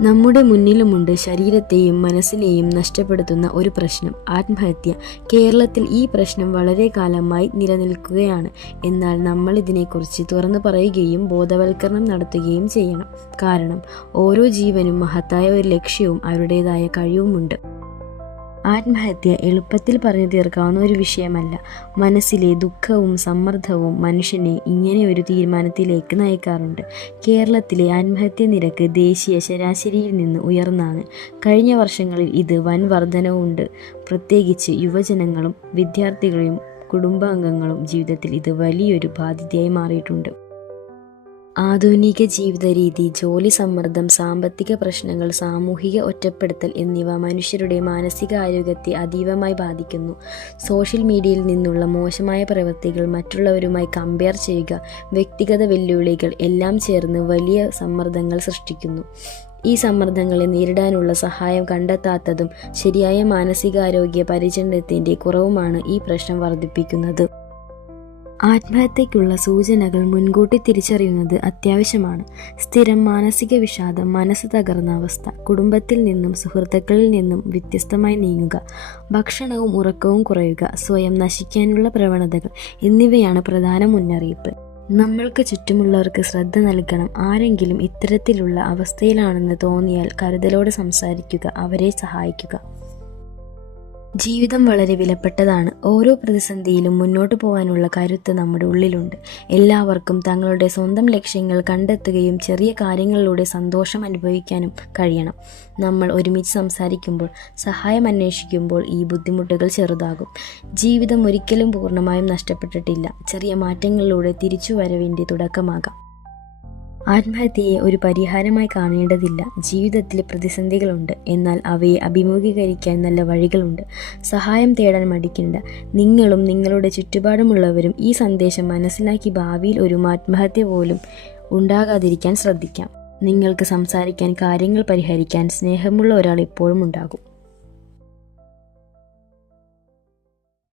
നമ്മുടെ മുന്നിലുമുണ്ട് ശരീരത്തെയും മനസ്സിനെയും നഷ്ടപ്പെടുത്തുന്ന ഒരു പ്രശ്നം. ആത്മഹത്യ. കേരളത്തിൽ ഈ പ്രശ്നം വളരെ കാലമായി നിലനിൽക്കുകയാണ്. എന്നാൽ നമ്മൾ ഇതിനെക്കുറിച്ച് തുറന്നു പറയുകയും ബോധവൽക്കരണം നടത്തുകയും ചെയ്യണം. കാരണം ഓരോ ജീവനും മഹത്തായ ഒരു ലക്ഷ്യവും അവരുടേതായ കഴിവുമുണ്ട്. ആത്മഹത്യ എളുപ്പത്തിൽ പറഞ്ഞു തീർക്കാവുന്ന ഒരു വിഷയമല്ല. മനസ്സിലെ ദുഃഖവും സമ്മർദ്ദവും മനുഷ്യനെ ഇങ്ങനെ ഒരു തീരുമാനത്തിലേക്ക് നയിക്കാറുണ്ട്. കേരളത്തിലെ ആത്മഹത്യ നിരക്ക് ദേശീയ ശരാശരിയിൽ നിന്ന് ഉയർന്നാണ്. കഴിഞ്ഞ വർഷങ്ങളിൽ ഇത് വൻ വർധനവുമുണ്ട് പ്രത്യേകിച്ച് യുവജനങ്ങളും വിദ്യാർത്ഥികളും കുടുംബാംഗങ്ങളും ജീവിതത്തിൽ ഇത് വലിയൊരു ബാധ്യതയായി മാറിയിട്ടുണ്ട്. ആധുനിക ജീവിത രീതി ജോലി സമ്മർദ്ദം സാമ്പത്തിക പ്രശ്നങ്ങൾ സാമൂഹിക ഒറ്റപ്പെടുത്തൽ എന്നിവ മനുഷ്യരുടെ മാനസികാരോഗ്യത്തെ അതീവമായി ബാധിക്കുന്നു. സോഷ്യൽ മീഡിയയിൽ നിന്നുള്ള മോശമായ പ്രവൃത്തികൾ മറ്റുള്ളവരുമായി കമ്പയർ ചെയ്യുക വ്യക്തിഗത വെല്ലുവിളികൾ എല്ലാം ചേർന്ന് വലിയ സമ്മർദ്ദങ്ങൾ സൃഷ്ടിക്കുന്നു. ഈ സമ്മർദ്ദങ്ങളെ നേരിടാനുള്ള സഹായം കണ്ടെത്താത്തതും ശരിയായ മാനസികാരോഗ്യ പരിചരണത്തിന്റെ കുറവുമാണ് ഈ പ്രശ്നം വർദ്ധിപ്പിക്കുന്നത്. ആത്മഹത്യയ്ക്കുള്ള സൂചനകൾ മുൻകൂട്ടി തിരിച്ചറിയുന്നത് അത്യാവശ്യമാണ്. സ്ഥിരം മാനസിക വിഷാദം മനസ്സ് തകർന്ന അവസ്ഥ കുടുംബത്തിൽ നിന്നും സുഹൃത്തുക്കളിൽ നിന്നും വ്യത്യസ്തമായി നീങ്ങുക ഭക്ഷണവും ഉറക്കവും കുറയുക സ്വയം നശിക്കാനുള്ള പ്രവണതകൾ എന്നിവയാണ് പ്രധാന മുന്നറിയിപ്പ്. നമ്മൾക്ക് ചുറ്റുമുള്ളവർക്ക് ശ്രദ്ധ നൽകണം. ആരെങ്കിലും ഇത്തരത്തിലുള്ള അവസ്ഥയിലാണെന്ന് തോന്നിയാൽ കരുതലോടെ സംസാരിക്കുക അവരെ സഹായിക്കുക. ജീവിതം വളരെ വിലപ്പെട്ടതാണ്. ഓരോ പ്രതിസന്ധിയിലും മുന്നോട്ട് പോകാനുള്ള കരുത്ത് നമ്മുടെ ഉള്ളിലുണ്ട്. എല്ലാവർക്കും തങ്ങളുടെ സ്വന്തം ലക്ഷ്യങ്ങൾ കണ്ടെത്തുകയും ചെറിയ കാര്യങ്ങളിലൂടെ സന്തോഷം അനുഭവിക്കാനും കഴിയണം. നമ്മൾ ഒരുമിച്ച് സംസാരിക്കുമ്പോൾ സഹായം അന്വേഷിക്കുമ്പോൾ ഈ ബുദ്ധിമുട്ടുകൾ ചെറുതാകും. ജീവിതം ഒരിക്കലും പൂർണമായും നഷ്ടപ്പെട്ടിട്ടില്ല. ചെറിയ മാറ്റങ്ങളിലൂടെ തിരിച്ചുവരവിന്റെ തുടക്കമാകാം. ആത്മഹത്യയെ ഒരു പരിഹാരമായി കാണേണ്ടതില്ല. ജീവിതത്തിൽ പ്രതിസന്ധികളുണ്ട്. എന്നാൽ അവയെ അഭിമുഖീകരിക്കാൻ നല്ല വഴികളുണ്ട്. സഹായം തേടാൻ മടിക്കേണ്ട. നിങ്ങളും നിങ്ങളുടെ ചുറ്റുപാടുമുള്ളവരും ഈ സന്ദേശം മനസ്സിലാക്കി ഭാവിയിൽ ഒരു ആത്മഹത്യ പോലും ഉണ്ടാകാതിരിക്കാൻ ശ്രദ്ധിക്കാം. നിങ്ങൾക്ക് സംസാരിക്കാൻ കാര്യങ്ങൾ പരിഹരിക്കാൻ സ്നേഹമുള്ള ഒരാൾ ഇപ്പോഴും ഉണ്ടാകും.